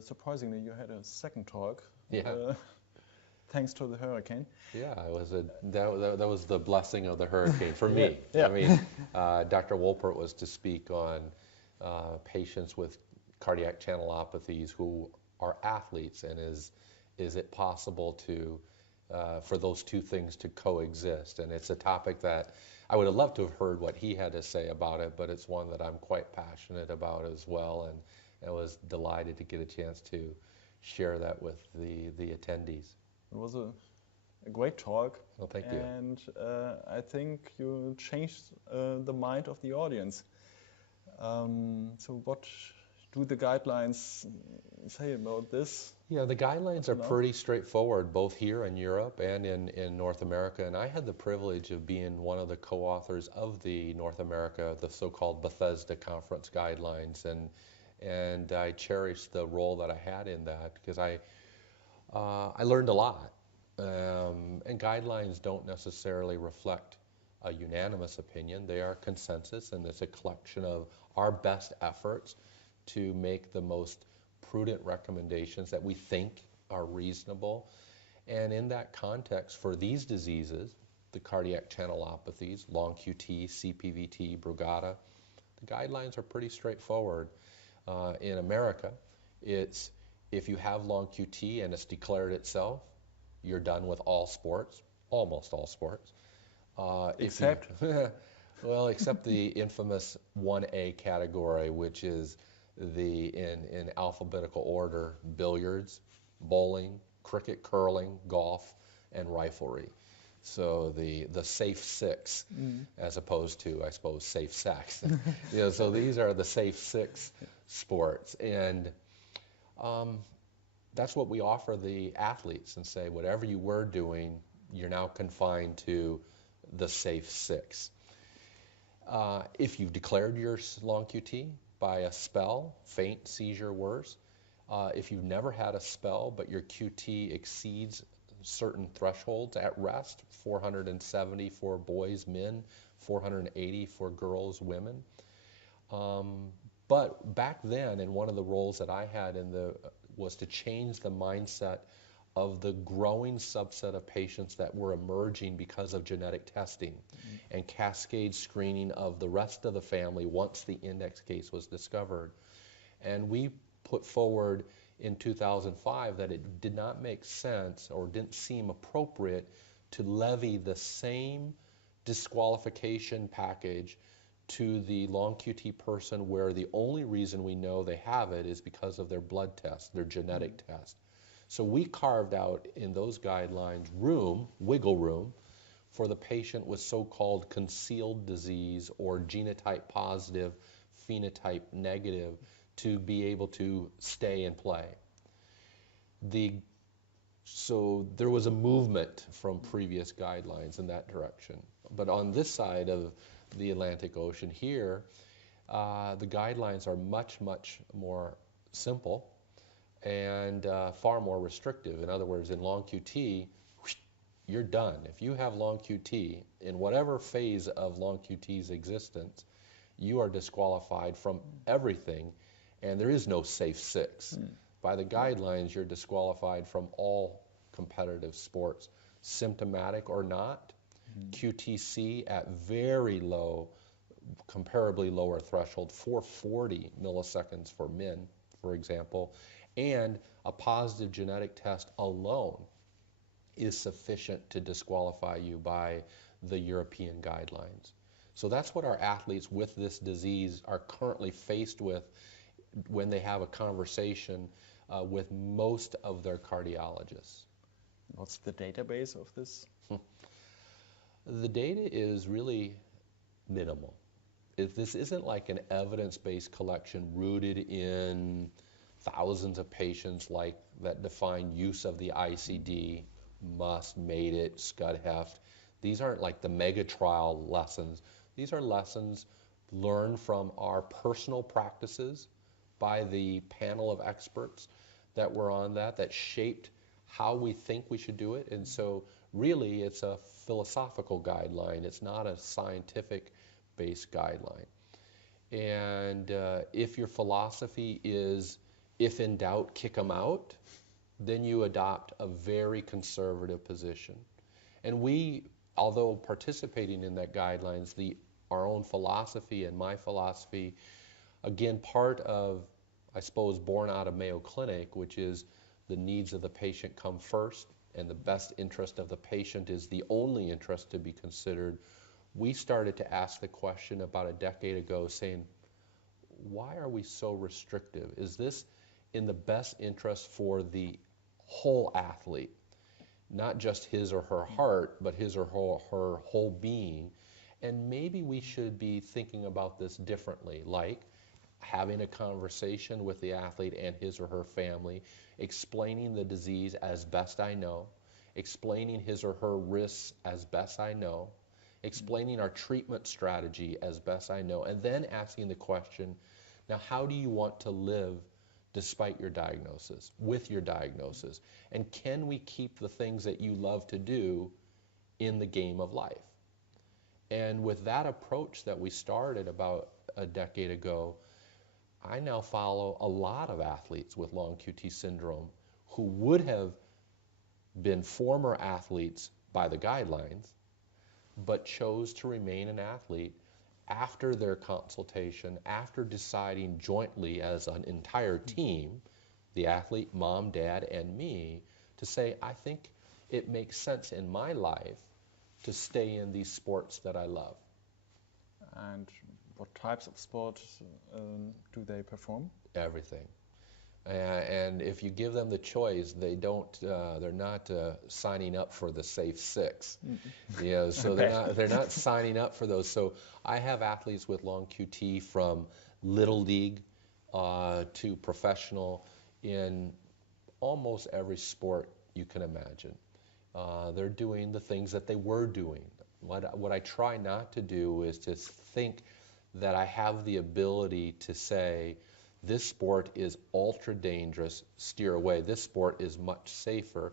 Surprisingly, you had a second talk. Yeah, Thanks to the hurricane. yeah, that was the blessing of the hurricane for Yeah, me. I yeah. mean, Dr. Wolpert was to speak on patients with cardiac channelopathies who are athletes, and is it possible to for those two things to coexist? And it's a topic that I would have loved to have heard what he had to say about it, but it's one that I'm quite passionate about as well, and I was delighted to get a chance to share that with the attendees. It was a great talk, Well, thank you. and I think you changed the mind of the audience. So, what do the guidelines say about this? Yeah, the guidelines You are know? pretty straightforward, both here in Europe and in North America. And I had the privilege of being one of the co-authors of the North America, the so-called Bethesda Conference guidelines. And I cherished the role that I had in that because I learned a lot. And guidelines don't necessarily reflect a unanimous opinion. They are consensus, and it's a collection of our best efforts to make the most prudent recommendations that we think are reasonable. And in that context, for these diseases, the cardiac channelopathies, long QT, CPVT, Brugada, the guidelines are pretty straightforward. In America, it's if you have long QT and it's declared itself, you're done with all sports, almost all sports. If you, Except, well, except the infamous 1A category, which is in alphabetical order, billiards, bowling, cricket, curling, golf, and riflery. So the safe six, as opposed to, I suppose, safe sex. So these are the safe six sports, and um, that's what we offer the athletes and say, whatever you were doing, you're now confined to the safe six. If you've declared your long QT by a spell, faint, seizure, worse, if you've never had a spell but your QT exceeds certain thresholds at rest, 470 for boys, men, 480 for girls, women. But back then, and one of the roles that I had was to change the mindset of the growing subset of patients that were emerging because of genetic testing and cascade screening of the rest of the family once the index case was discovered. And we put forward in 2005 that it did not make sense or didn't seem appropriate to levy the same disqualification package to the long QT person where the only reason we know they have it is because of their blood test, their genetic test. So we carved out in those guidelines wiggle room, for the patient with so-called concealed disease or genotype positive, phenotype negative to be able to stay and play. So there was a movement from previous guidelines in that direction. But on this side of the Atlantic Ocean here, the guidelines are much, much more simple and far more restrictive. In other words, in long QT, you're done. If you have long QT, in whatever phase of long QT's existence, you are disqualified from everything, and there is no safe six. By the guidelines, you're disqualified from all competitive sports, symptomatic or not. QTC at very low, comparably lower threshold, 440 milliseconds for men, for example, and a positive genetic test alone is sufficient to disqualify you by the European guidelines. So that's what our athletes with this disease are currently faced with when they have a conversation with most of their cardiologists. what's the database of this? The data is really minimal. This isn't like an evidence-based collection rooted in thousands of patients like that define use of the ICD, must, made it, scud heft. These aren't like the mega trial lessons. These are lessons learned from our personal practices by the panel of experts that were on that shaped how we think we should do it. And so really it's a philosophical guideline. It's not a scientific based guideline. And if your philosophy is if in doubt, kick them out, then you adopt a very conservative position. And we, although participating in that guidelines, our own philosophy and my philosophy, again, part of, I suppose, born out of Mayo Clinic, which is the needs of the patient come first, and the best interest of the patient is the only interest to be considered. We started to ask the question about a decade ago, saying, why are we so restrictive? Is this in the best interest for the whole athlete? Not just his or her heart, but his or her whole being. And maybe we should be thinking about this differently, like having a conversation with the athlete and his or her family, explaining the disease as best I know, explaining his or her risks as best I know, explaining our treatment strategy as best I know, and then asking the question, now how do you want to live despite your diagnosis, with your diagnosis? And can we keep the things that you love to do in the game of life? And with that approach that we started about a decade ago, I now follow a lot of athletes with long QT syndrome who would have been former athletes by the guidelines, but chose to remain an athlete after their consultation, after deciding jointly as an entire team, the athlete, mom, dad, and me, to say, I think it makes sense in my life to stay in these sports that I love. And what types of sports do they perform? Everything. And if you give them the choice, they're not signing up for the safe six. Yeah, so Okay. they're not signing up for those. So I have athletes with long QT from little league to professional in almost every sport you can imagine. They're doing the things that they were doing. What I try not to do is to think that I have the ability to say, this sport is ultra dangerous, steer away. This sport is much safer.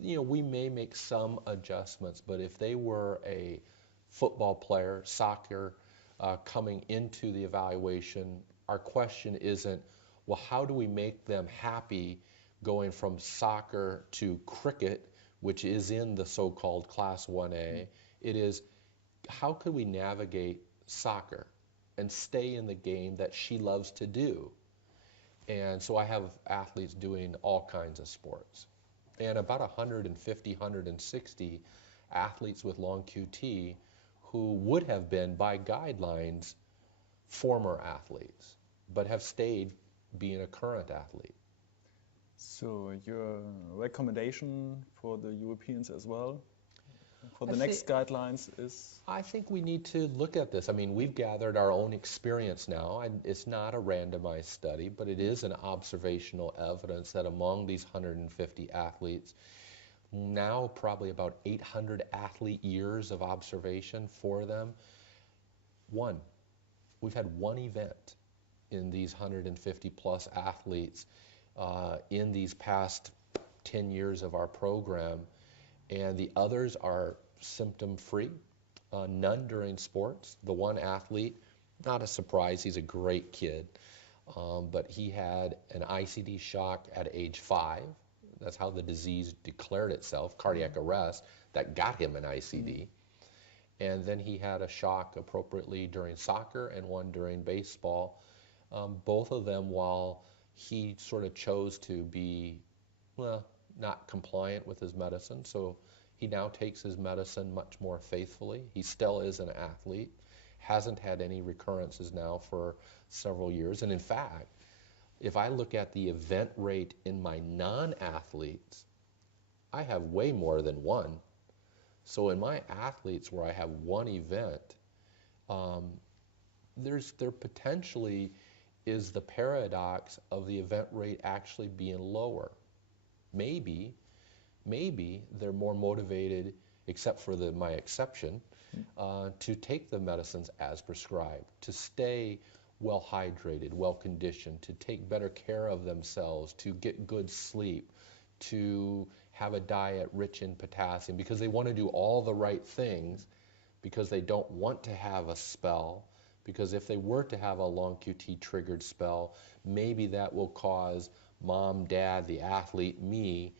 You know, we may make some adjustments, but if they were a football player, soccer, coming into the evaluation, our question isn't, well, how do we make them happy going from soccer to cricket, which is in the so-called Class 1A? It is, how could we navigate soccer and stay in the game that she loves to do? And so I have athletes doing all kinds of sports. And about 150, 160 athletes with long QT who would have been, by guidelines, former athletes, but have stayed being a current athlete. So your recommendation for the Europeans as well, for the next guidelines is? I think we need to look at this. I mean, we've gathered our own experience now, and it's not a randomized study, but it is an observational evidence that among these 150 athletes, now probably about 800 athlete years of observation for them. We've had one event in these 150 plus athletes in these past 10 years of our program, and the others are symptom-free, none during sports. The one athlete, not a surprise, he's a great kid, but he had an ICD shock at age 5. That's how the disease declared itself, cardiac arrest, that got him an ICD. And then he had a shock appropriately during soccer and one during baseball, both of them while he sort of chose to be, well, not compliant with his medicine. So he now takes his medicine much more faithfully. He still is an athlete, hasn't had any recurrences now for several years. And in fact, if I look at the event rate in my non-athletes, I have way more than one. So in my athletes where I have one event, there potentially is the paradox of the event rate actually being lower. Maybe they're more motivated, except for my exception, to take the medicines as prescribed, to stay well hydrated, well conditioned, to take better care of themselves, to get good sleep, to have a diet rich in potassium, because they want to do all the right things, because they don't want to have a spell, Because if they were to have a long QT triggered spell, maybe that will cause mom, dad, the athlete, me,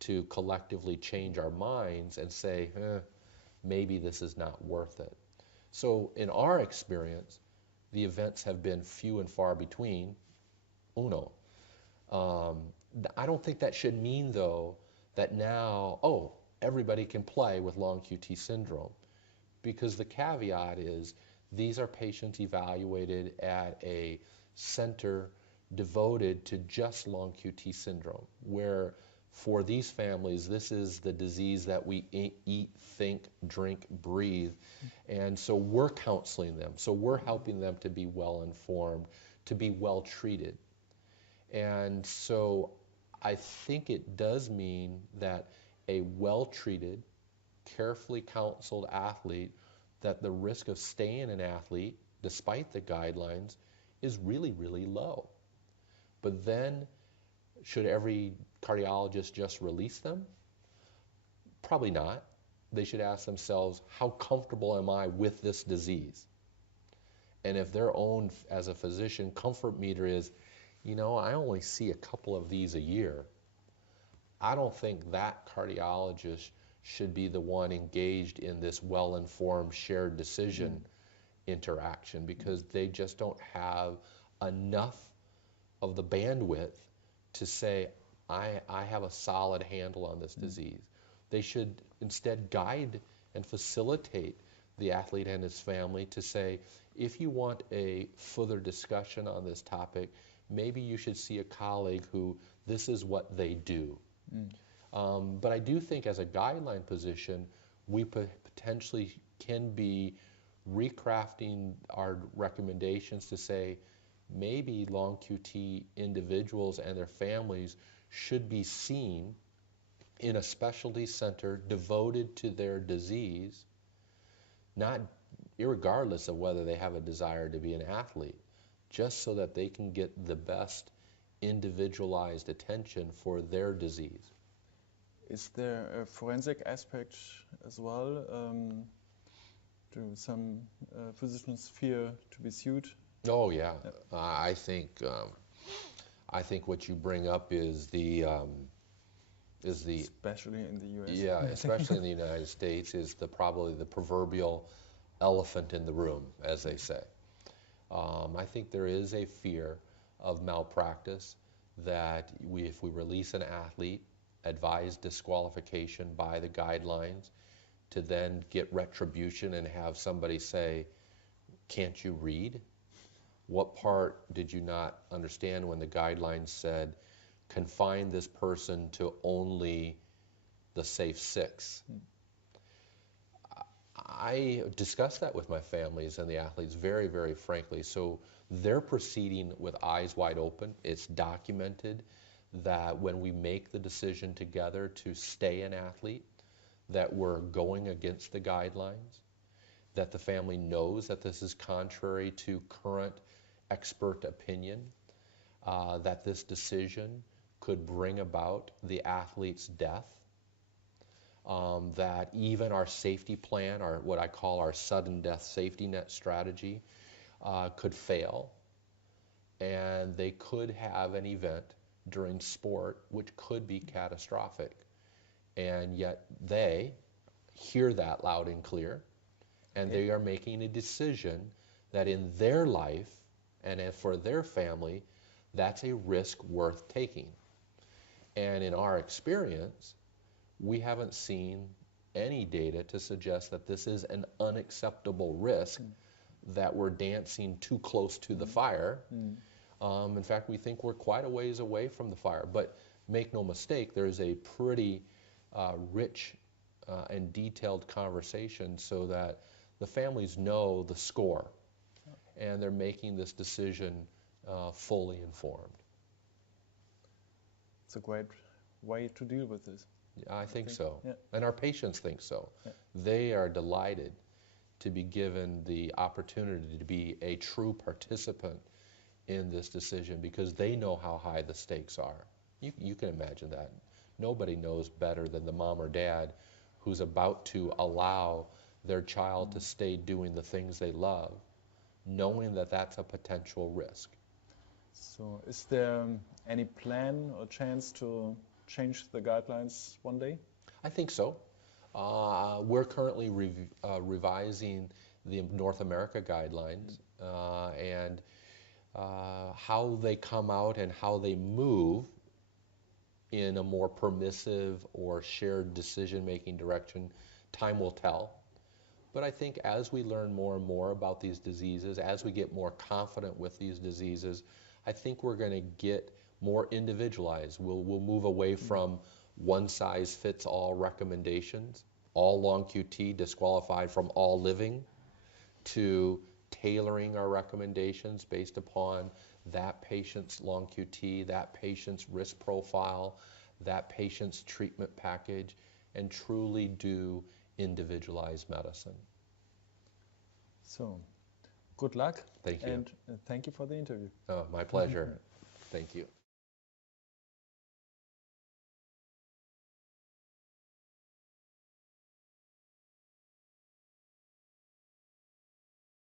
to collectively change our minds and say, maybe this is not worth it. So in our experience, the events have been few and far between, uno. I don't think that should mean, though, that now, everybody can play with long QT syndrome, because the caveat is these are patients evaluated at a center devoted to just long QT syndrome, where for these families, this is the disease that we eat, think, drink, breathe. And so we're counseling them. So we're helping them to be well informed, to be well treated. And so I think it does mean that a well-treated, carefully counseled athlete, that the risk of staying an athlete, despite the guidelines, is really, really low. But then, should every cardiologist just release them? Probably not. They should ask themselves, how comfortable am I with this disease? And if their own, as a physician, comfort meter is, I only see a couple of these a year, I don't think that cardiologist should be the one engaged in this well-informed shared decision interaction, because they just don't have enough of the bandwidth to say, I have a solid handle on this disease. They should instead guide and facilitate the athlete and his family to say, if you want a further discussion on this topic, maybe you should see a colleague who this is what they do. But I do think as a guideline position, we potentially can be recrafting our recommendations to say maybe long QT individuals and their families should be seen in a specialty center devoted to their disease, not irregardless of whether they have a desire to be an athlete, just so that they can get the best individualized attention for their disease. Is there a forensic aspect as well? Do some physicians fear to be sued? Oh yeah, I think what you bring up is the especially in the U.S. Yeah, especially in the United States, is probably the proverbial elephant in the room, as they say. I think there is a fear of malpractice, that if we release an athlete, advise disqualification by the guidelines, to then get retribution and have somebody say, can't you read? What part did you not understand when the guidelines said, confine this person to only the safe 6? I discussed that with my families and the athletes very, very frankly. So they're proceeding with eyes wide open. It's documented that when we make the decision together to stay an athlete, that we're going against the guidelines, that the family knows that this is contrary to current expert opinion, that this decision could bring about the athlete's death, that even our safety plan, what I call our sudden death safety net strategy, could fail, and they could have an event during sport which could be catastrophic. And yet they hear that loud and clear, and they are making a decision that in their life and for their family, that's a risk worth taking. And in our experience, we haven't seen any data to suggest that this is an unacceptable risk, that we're dancing too close to the fire. In fact, we think we're quite a ways away from the fire. But make no mistake, there's a pretty rich and detailed conversation so that the families know the score, and they're making this decision fully informed. It's a great way to deal with this. I think so. Yeah. And our patients think so. Yeah. They are delighted to be given the opportunity to be a true participant in this decision, because they know how high the stakes are. You can imagine that. Nobody knows better than the mom or dad who's about to allow their child to stay doing the things they love, knowing that that's a potential risk. So is there any plan or chance to change the guidelines one day? I think so. We're currently revising the North America guidelines, and how they come out and how they move in a more permissive or shared decision-making direction, time will tell. But I think as we learn more and more about these diseases, as we get more confident with these diseases, I think we're going to get more individualized. We'll move away from one-size-fits-all recommendations, all long QT disqualified from all living, to tailoring our recommendations based upon that patient's long QT, that patient's risk profile, that patient's treatment package, and truly do individualized medicine. So, good luck. Thank you. And thank you for the interview. Oh, my pleasure. Thank you.